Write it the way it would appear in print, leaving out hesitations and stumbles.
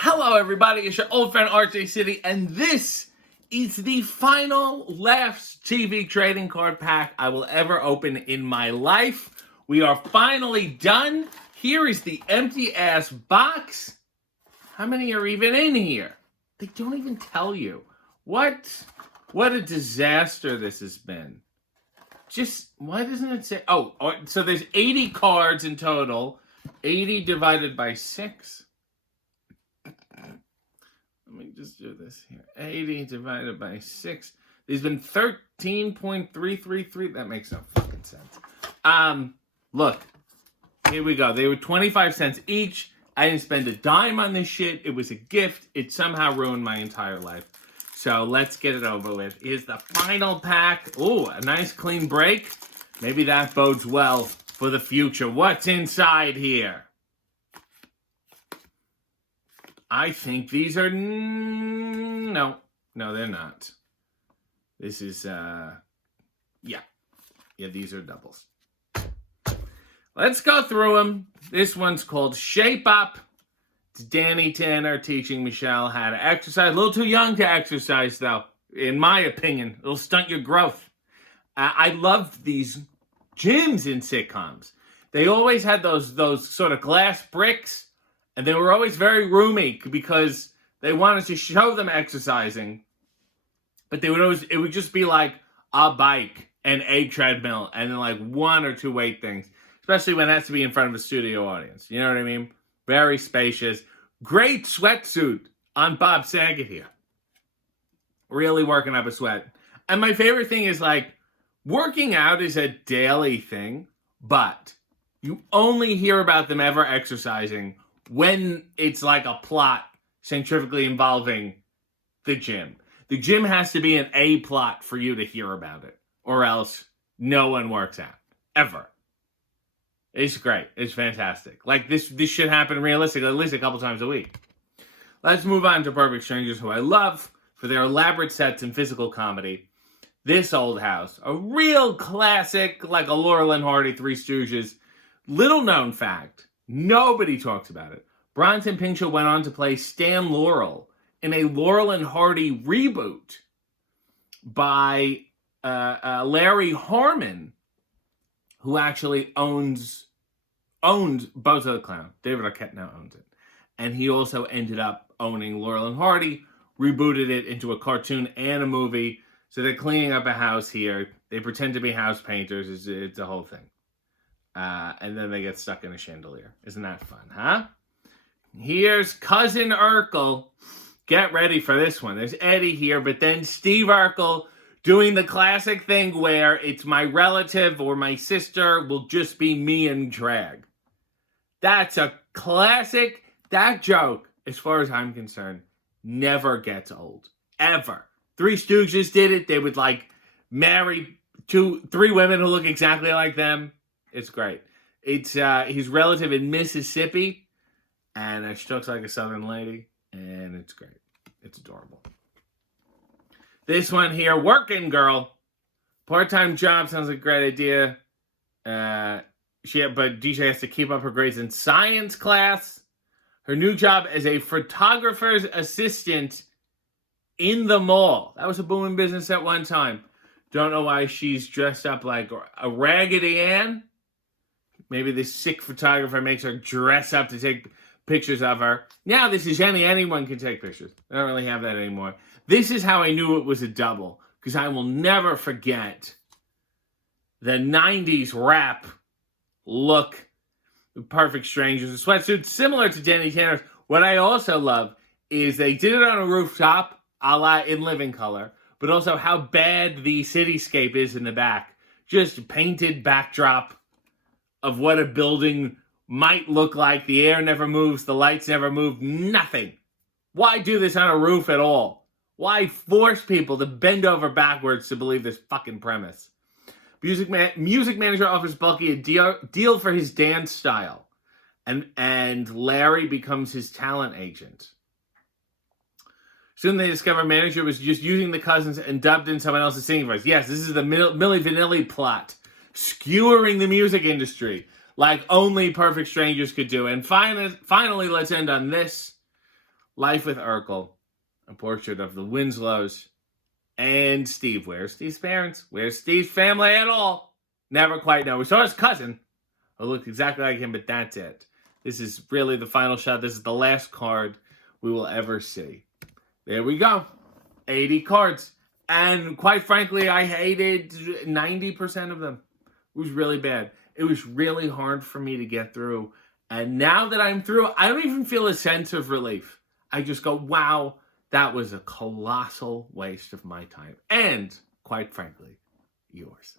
Hello, everybody. It's your old friend RJ City, and this is the final LAFFS TV trading card pack I will ever open in my life. We are finally done. Here is the empty-ass box. How many are even in here? They don't even tell you. What a disaster this has been. Just, why doesn't it say... Oh, so there's 80 cards in total. 80 divided by 6. Let me just do this here. 80 divided by 6. There's been 13.333. That makes no fucking sense. Look. Here we go. They were 25 cents each. I didn't spend a dime on this shit. It was a gift. It somehow ruined my entire life. So let's get it over with. Here's the final pack. Ooh, a nice clean break. Maybe that bodes well for the future. What's inside here? I think these are... No, they're not. This is, yeah, these are doubles. Let's go through them. This one's called Shape Up. It's Danny Tanner teaching Michelle how to exercise. A little too young to exercise, though, in my opinion. It'll stunt your growth. I loved these gyms in sitcoms. They always had those sort of glass bricks. And they were always very roomy because they wanted to show them exercising. But they would always, it would just be like a bike and a treadmill and then like one or two weight things. Especially when it has to be in front of a studio audience. You know what I mean? Very spacious. Great sweatsuit on Bob Saget here. Really working up a sweat. And my favorite thing is like, working out is a daily thing. But you only hear about them ever exercising when it's like a plot centrifugally involving the gym. The gym has to be an A plot for you to hear about it. Or else no one works out. Ever. It's great. It's fantastic. Like this should happen realistically at least a couple times a week. Let's move on to Perfect Strangers, who I love for their elaborate sets and physical comedy. This Old House. A real classic, like a Laurel and Hardy, Three Stooges. Little known fact. Nobody talks about it. Bronson Pinchot went on to play Stan Laurel in a Laurel and Hardy reboot by Larry Harmon, who actually owned Bozo the Clown. David Arquette now owns it. And he also ended up owning Laurel and Hardy, rebooted it into a cartoon and a movie. So they're cleaning up a house here. They pretend to be house painters. It's a whole thing. And then they get stuck in a chandelier. Isn't that fun, huh? Here's Cousin Urkel. Get ready for this one. There's Eddie here, but then Steve Urkel doing the classic thing where it's my relative or my sister will just be me in drag. That's a classic. That joke, as far as I'm concerned, never gets old. Ever. Three Stooges did it. They would like marry 3 women who look exactly like them. It's great. It's his relative in Mississippi, and she looks like a Southern lady, and it's great. It's adorable. This one here, Working Girl. Part-time job sounds like a great idea. But DJ has to keep up her grades in science class. Her new job as a photographer's assistant in the mall. That was a booming business at one time. Don't know why she's dressed up like a Raggedy Ann. Maybe this sick photographer makes her dress up to take pictures of her. Now this is anyone can take pictures. I don't really have that anymore. This is how I knew it was a double. Because I will never forget the 90s rap look. Perfect Strangers. The sweatsuit similar to Danny Tanner's. What I also love is they did it on a rooftop, a la In Living Color. But also how bad the cityscape is in the back. Just painted backdrop of what a building might look like. The air never moves. The lights never move. Nothing. Why do this on a roof at all? Why force people to bend over backwards to believe this fucking premise? Music manager offers Bulky a deal for his dance style. And Larry becomes his talent agent. Soon they discover manager was just using the cousins and dubbed in someone else's singing voice. Yes, this is the Milli Vanilli plot. Skewering the music industry like only Perfect Strangers could do. And finally, let's end on this. Life with Urkel, a portrait of the Winslows, and Steve. Where's Steve's parents? Where's Steve's family at all? Never quite know. We saw his cousin, who looked exactly like him, but that's it. This is really the final shot. This is the last card we will ever see. There we go. 80 cards. And quite frankly, I hated 90% of them. It was really bad. It was really hard for me to get through. And now that I'm through, I don't even feel a sense of relief. I just go, wow, that was a colossal waste of my time. And, quite frankly, yours.